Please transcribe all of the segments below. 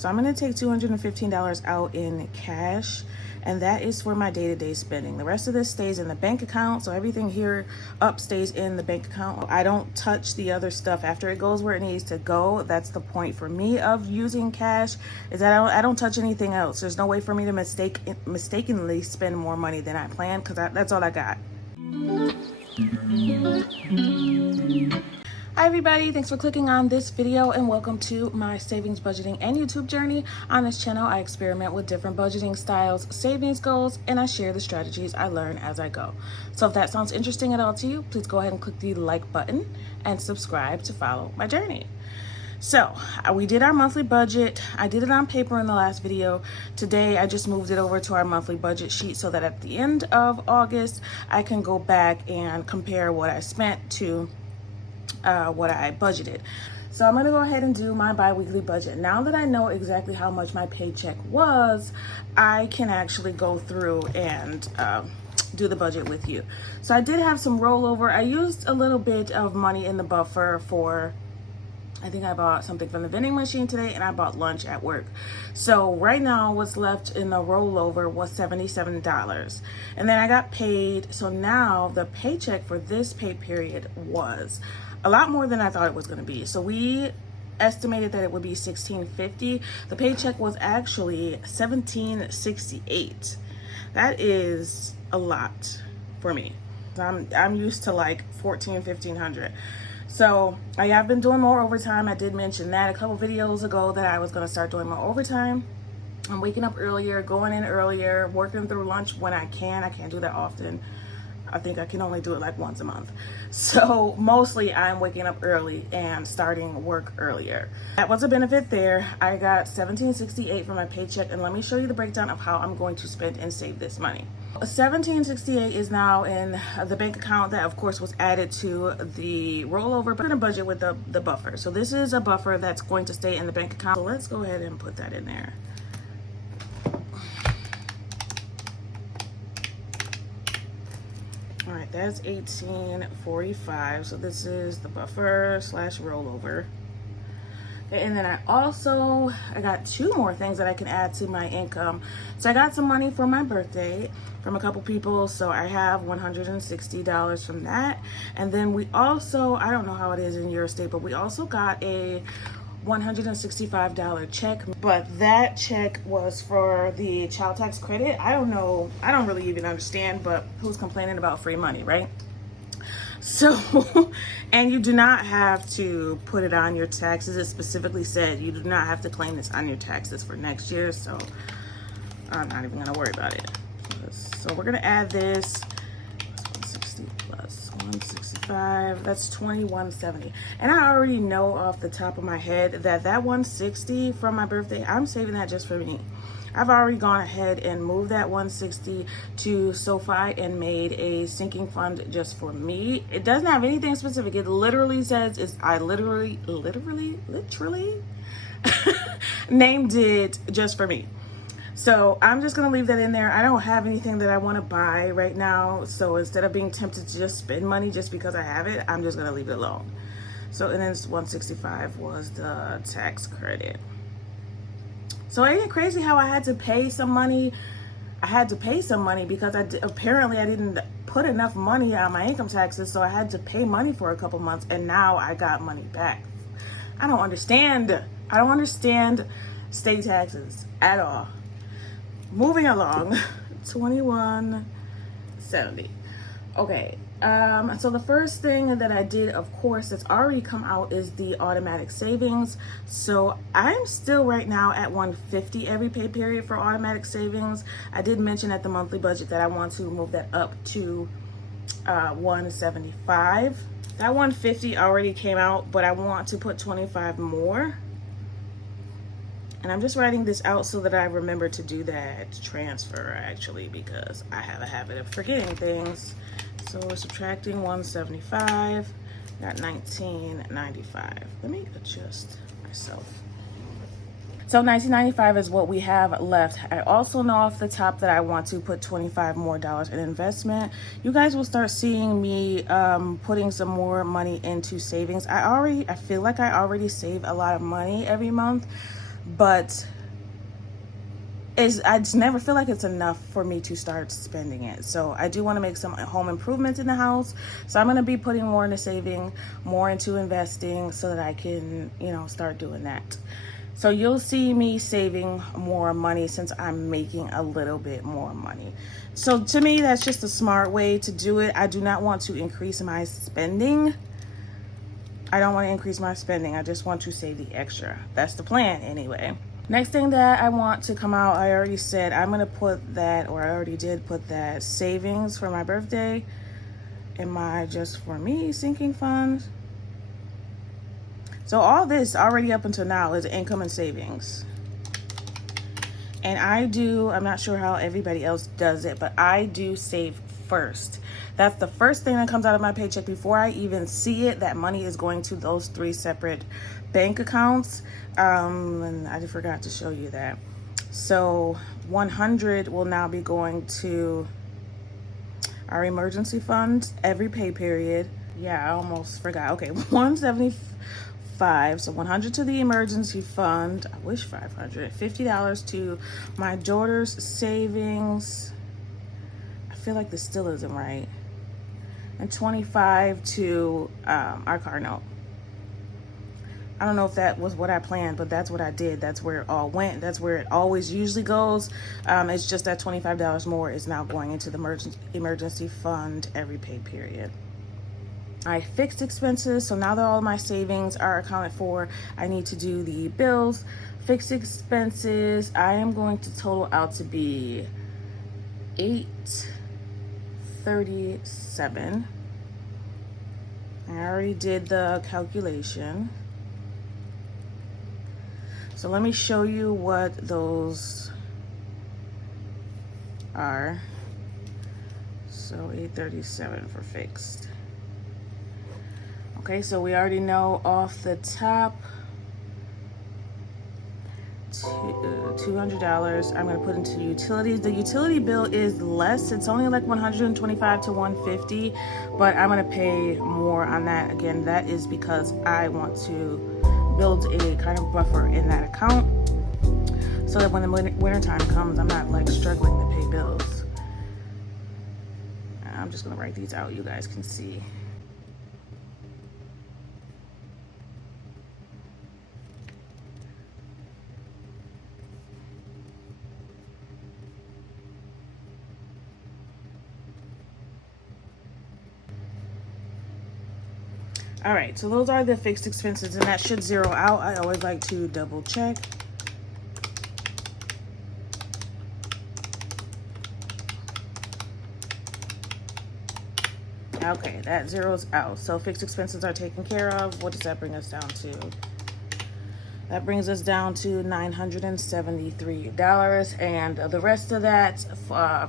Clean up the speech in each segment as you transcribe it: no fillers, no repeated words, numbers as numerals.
So I'm going to take $215 out in cash, and that is for my day-to-day spending. The rest of this stays in the bank account, so everything here up stays in the bank account. I don't touch the other stuff after it goes where it needs to go. That's the point for me of using cash, is that I don't touch anything else. There's no way for me to mistakenly spend more money than I planned, because that's all I got. Hi everybody, thanks for clicking on this video and welcome to my savings, budgeting, and YouTube journey. On this channel, I experiment with different budgeting styles, savings goals, and I share the strategies I learn as I go. So if that sounds interesting at all to you, please go ahead and click the like button and subscribe to follow my journey. So we did our monthly budget. I did it on paper in the last video. Today, I just moved it over to our monthly budget sheet so that at the end of August, I can go back and compare what I spent to what I budgeted. So I'm gonna go ahead and do my bi-weekly budget. Now that I know exactly how much my paycheck was, I can actually go through and do the budget with you. So I did have some rollover. I used a little bit of money in the buffer for, I think I bought something from the vending machine today, and I bought lunch at work. So right now what's left in the rollover was $77. And then I got paid. So now the paycheck for this pay period was a lot more than I thought it was going to be. So we estimated that it would be $16.50. The paycheck was actually $17.68. That is a lot for me. I'm used to like $1,400-$1,500. So I have been doing more overtime. I did mention that a couple videos ago that I was going to start doing more overtime. I'm waking up earlier, going in earlier, working through lunch when I can. I can't do that often. I think I can only do it like once a month. So mostly I'm waking up early and starting work earlier. That was a benefit there. I got $17.68 for my paycheck, and let me show you the breakdown of how I'm going to spend and save this money. $17.68 is now in the bank account that of course was added to the rollover, but I'm gonna budget with the buffer. So this is a buffer that's going to stay in the bank account. So let's go ahead and put that in there. All right, that's $18.45. So this is the buffer slash rollover. And then I got two more things that I can add to my income. So I got some money for my birthday from a couple people. So I have $160 from that. And then we also, I don't know how it is in your state, but we also got a $165 check, but that check was for the child tax credit. I don't know, I don't really even understand, but who's complaining about free money, right? So, and you do not have to put it on your taxes. It specifically said you do not have to claim this on your taxes for next year, so I'm not even gonna worry about it. So we're gonna add this, 160 plus 165, that's $21.70. And I already know off the top of my head that that $160 from my birthday, I'm saving that just for me. I've already gone ahead and moved that $160 to SoFi and made a sinking fund just for me. It doesn't have anything specific. It literally says I literally named it just for me. So I'm just gonna leave that in there. I don't have anything that I want to buy right now. So instead of being tempted to just spend money just because I have it, I'm just gonna leave it alone. So, and then 165 was the tax credit. So ain't it crazy how I had to pay some money? I had to pay some money because apparently I didn't put enough money on my income taxes, so I had to pay money for a couple months, and now I got money back. I don't understand. I don't understand state taxes at all. Moving along, $21.70. Okay. So the first thing that I did, of course, that's already come out is the automatic savings. So I'm still right now at $150 every pay period for automatic savings. I did mention at the monthly budget that I want to move that up to $175. That $150 already came out, but I want to put $25 more. And I'm just writing this out so that I remember to do that transfer, actually, because I have a habit of forgetting things. So we're subtracting 175, got 1995. Let me adjust myself. So 1995 is what we have left. I also know off the top that I want to put $25 more in investment. You guys will start seeing me putting some more money into savings. I feel like I already save a lot of money every month, but I just never feel like it's enough for me to start spending it. So I do want to make some home improvements in the house. So I'm going to be putting more into saving, more into investing so that I can, start doing that. So you'll see me saving more money since I'm making a little bit more money. So to me, that's just a smart way to do it. I do not want to increase my spending. I don't want to increase my spending. I just want to save the extra. That's the plan anyway. Next thing that I want to come out, I already said I'm going to put that, or I already did put that savings for my birthday in my just for me sinking fund. So all this already up until now is income and savings. And I'm not sure how everybody else does it, but I do save first. That's the first thing that comes out of my paycheck before I even see it. That money is going to those 3 separate bank accounts. And I forgot to show you that. So 100 will now be going to our emergency fund every pay period. Yeah, I almost forgot. Okay, 175. So 100 to the emergency fund. I wish 500. $50 to my daughter's savings. I feel like this still isn't right. And 25 to our car note. I don't know if that was what I planned, but that's what I did. That's where it all went. That's where it always usually goes. It's just that $25 more is now going into the emergency fund every pay period. I fixed expenses, so now that all of my savings are accounted for, I need to do the bills. Fixed expenses, I am going to total out to be $837. I already did the calculation. So let me show you what those are. So 837 for fixed. Okay, so we already know off the top, $200 I'm going to put into utilities. The utility bill is less. It's only like $125 to $150, but I'm going to pay more on that. Again, that is because I want to build a kind of buffer in that account so that when the winter time comes, I'm not like struggling to pay bills. I'm just going to write these out. You guys can see. All right, so those are the fixed expenses, and that should zero out. I always like to double check. Okay, that zeroes out. So fixed expenses are taken care of. What does that bring us down to? That brings us down to $973. And the rest of that,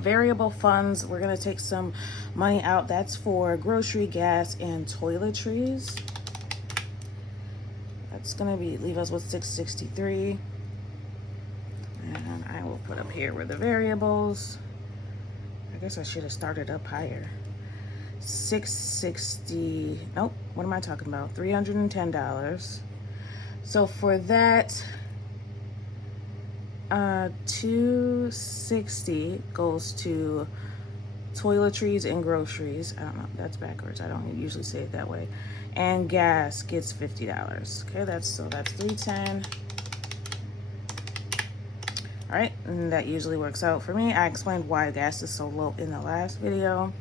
variable funds, we're going to take some money out. That's for grocery, gas, and toiletries. That's going to leave us with $663. And I will put up here where the variables. I guess I should have started up higher. $660. Nope, what am I talking about? $310. So for that, $260 goes to toiletries and groceries. I don't know, that's backwards. I don't usually say it that way. And gas gets $50. Okay, that's $310. All right, and that usually works out for me. I explained why gas is so low in the last video.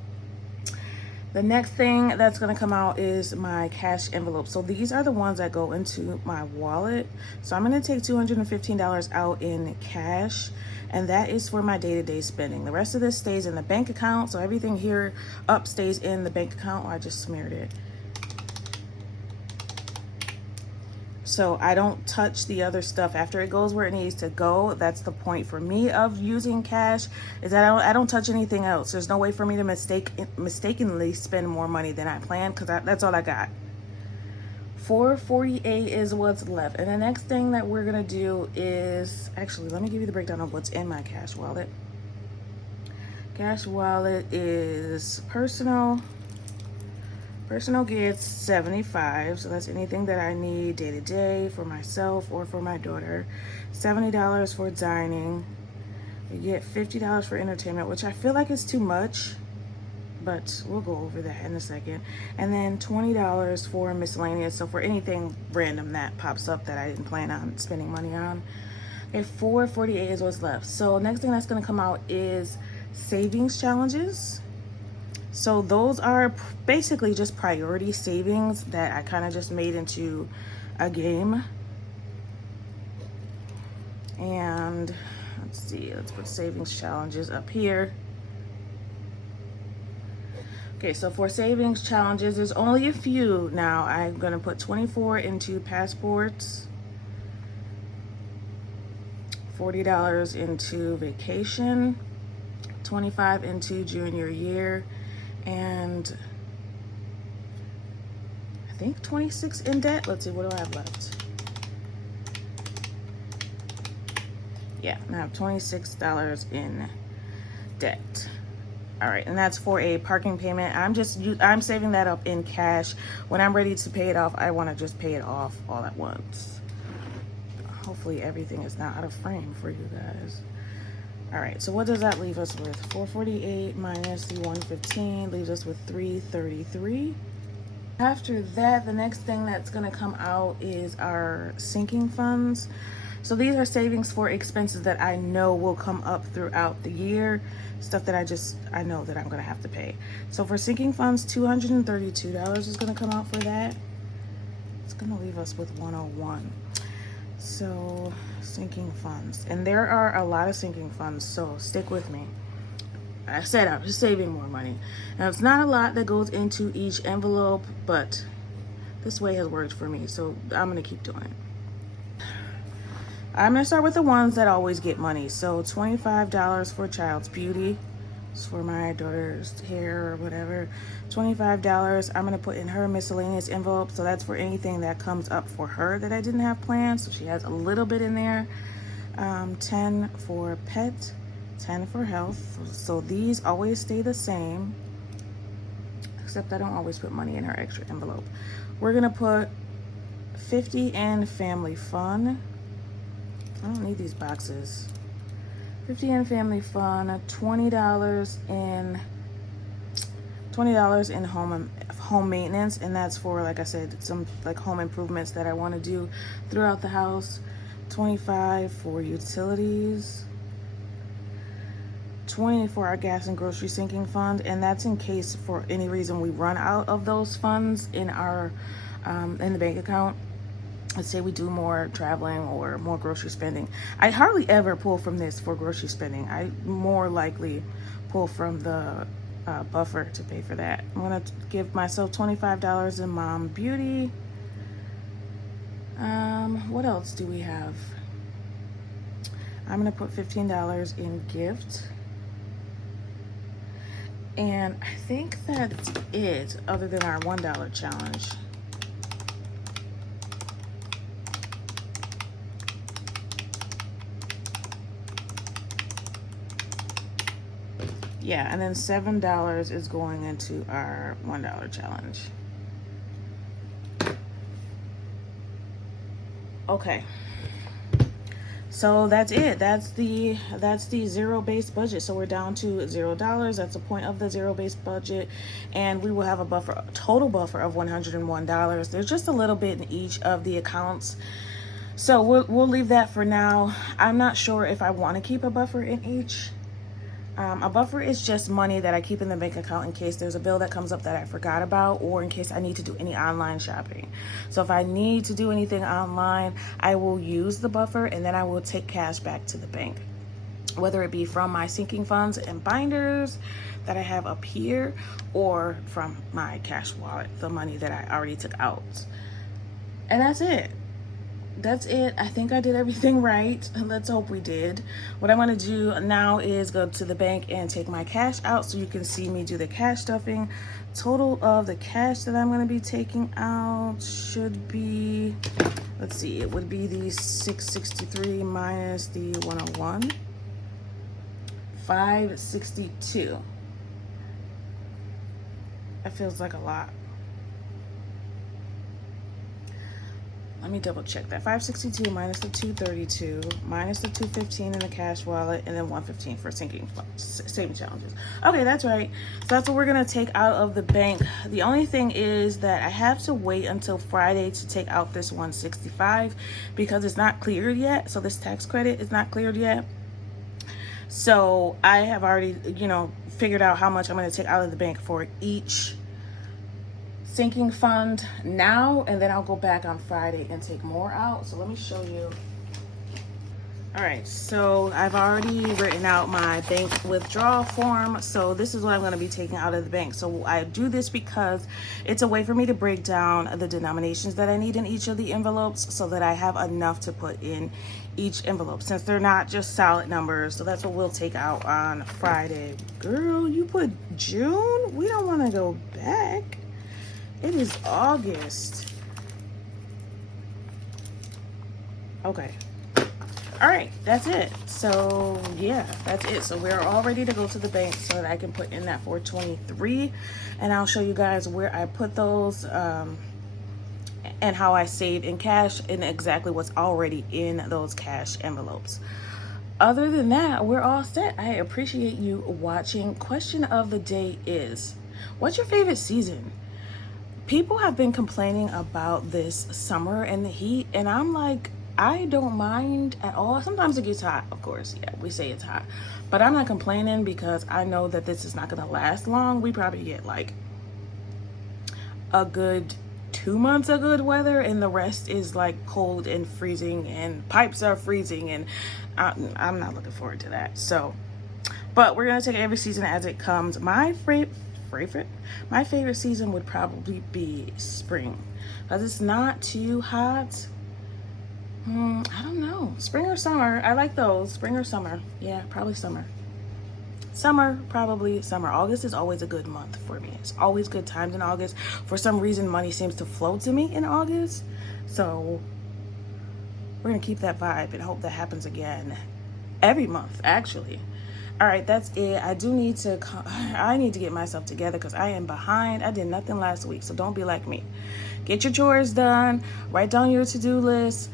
The next thing that's going to come out is my cash envelope. So these are the ones that go into my wallet. So I'm going to take $215 out in cash, and that is for my day-to-day spending. The rest of this stays in the bank account. So everything here up stays in the bank account. I just smeared it. So I don't touch the other stuff after it goes where it needs to go. That's the point for me of using cash, is that I don't touch anything else. There's no way for me to mistakenly spend more money than I planned, because that's all I got. $448 is what's left. And the next thing that we're gonna do is, actually, let me give you the breakdown of what's in my cash wallet. Cash wallet is personal Personal gets 75, so that's anything that I need day to day for myself or for my daughter. $70 for dining. We get $50 for entertainment, which I feel like is too much, but we'll go over that in a second. And then $20 for miscellaneous, so for anything random that pops up that I didn't plan on spending money on. Okay, $4.48 is what's left. So next thing that's gonna come out is savings challenges. So those are basically just priority savings that I kind of just made into a game. And let's see, let's put savings challenges up here. Okay, so for savings challenges, there's only a few now. I'm gonna put 24 into passports, $40 into vacation, 25 into junior year, and I think 26 in debt. Let's see, what do I have left? Yeah, I have $26 in debt. All right, and that's for a parking payment. I'm saving that up in cash. When I'm ready to pay it off, I want to just pay it off all at once. Hopefully everything is not out of frame for you guys. All right, so what does that leave us with? 448 minus the 115 leaves us with 333. After that, the next thing that's gonna come out is our sinking funds. So these are savings for expenses that I know will come up throughout the year, stuff that I know that I'm gonna have to pay. So for sinking funds, $232 is gonna come out for that. It's gonna leave us with 101. So sinking funds, and there are a lot of sinking funds, so stick with me. I said I'm just saving more money. Now it's not a lot that goes into each envelope, but this way has worked for me, so I'm gonna keep doing it. I'm gonna start with the ones that always get money. So $25 for child's beauty. It's for my daughter's hair or whatever. $25 I'm gonna put in her miscellaneous envelope. So that's for anything that comes up for her that I didn't have planned. So she has a little bit in there. 10 for pet, 10 for health. So these always stay the same, except I don't always put money in her extra envelope. We're gonna put 50 in family fun. I don't need these boxes. 50 in family fun, $20 in home maintenance, and that's for, like I said, some like home improvements that I want to do throughout the house. 25 for utilities, 20 for our gas and grocery sinking fund, and that's in case for any reason we run out of those funds in our in the bank account. Let's say we do more traveling or more grocery spending. I hardly ever pull from this for grocery spending. I more likely pull from the buffer to pay for that. I'm gonna give myself $25 in mom beauty. What else do we have? I'm gonna put $15 in gift. And I think that's it, other than our $1 challenge. Yeah, and then $7 is going into our $1 challenge. Okay. So that's it. That's the zero-based budget. So we're down to $0. That's the point of the zero-based budget, and we will have a total buffer of $101. There's just a little bit in each of the accounts, so we'll leave that for now. I'm not sure if I want to keep a buffer in each. A buffer is just money that I keep in the bank account in case there's a bill that comes up that I forgot about, or in case I need to do any online shopping. So if I need to do anything online, I will use the buffer, and then I will take cash back to the bank, whether it be from my sinking funds and binders that I have up here, or from my cash wallet, the money that I already took out. And that's it. That's it. I think I did everything right. Let's hope we did. What I want to do now is go to the bank and take my cash out so you can see me do the cash stuffing. Total of the cash that I'm going to be taking out should be, let's see, it would be the 663 minus the 101, 562. That feels like a lot. let me double check that. 562 minus the 232 minus the 215 in the cash wallet, and then 115 for saving challenges. Okay, that's right. So that's what we're gonna take out of the bank. The only thing is that I have to wait until Friday to take out this 165 because it's not cleared yet. So this tax credit is not cleared yet. So I have already, figured out how much I'm gonna take out of the bank for each sinking fund now, and then I'll go back on Friday and take more out. So let me show you. All right, so I've already written out my bank withdrawal form. So this is what I'm going to be taking out of the bank. So I do this because it's a way for me to break down the denominations that I need in each of the envelopes so that I have enough to put in each envelope, since they're not just solid numbers. So that's what we'll take out on Friday. Girl, you put June? We don't want to go back. It is August. Okay. All right, that's it. So yeah, that's it. So we're all ready to go to the bank so that I can put in that 423, and I'll show you guys where I put those and how I save in cash and exactly what's already in those cash envelopes. Other than that, we're all set. I appreciate you watching. Question of the day is, what's your favorite season? People have been complaining about this summer and the heat, and I'm like, I don't mind at all. Sometimes it gets hot, of course. Yeah, we say it's hot, but I'm not complaining because I know that this is not going to last long. We probably get like a good 2 months of good weather, and the rest is like cold and freezing, and pipes are freezing, and I'm not looking forward to that. So, but we're going to take every season as it comes. My favorite season would probably be spring, because it's not too hot. I don't know, spring or summer. I like those. Spring or summer. Yeah, probably summer. Probably summer. August is always a good month for me. It's always good times in August. For some reason, money seems to flow to me in August. So we're gonna keep that vibe and hope that happens again every month, actually. All right, that's it. I need to get myself together because I am behind. I did nothing last week, so don't be like me. Get your chores done. Write down your to-do list.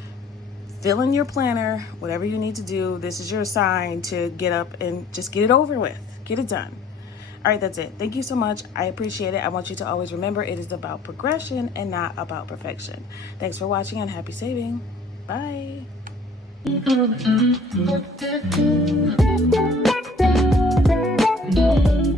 Fill in your planner. Whatever you need to do, this is your sign to get up and just get it over with. Get it done. All right, that's it. Thank you so much. I appreciate it. I want you to always remember it is about progression and not about perfection. Thanks for watching and happy saving. Bye. Thank you.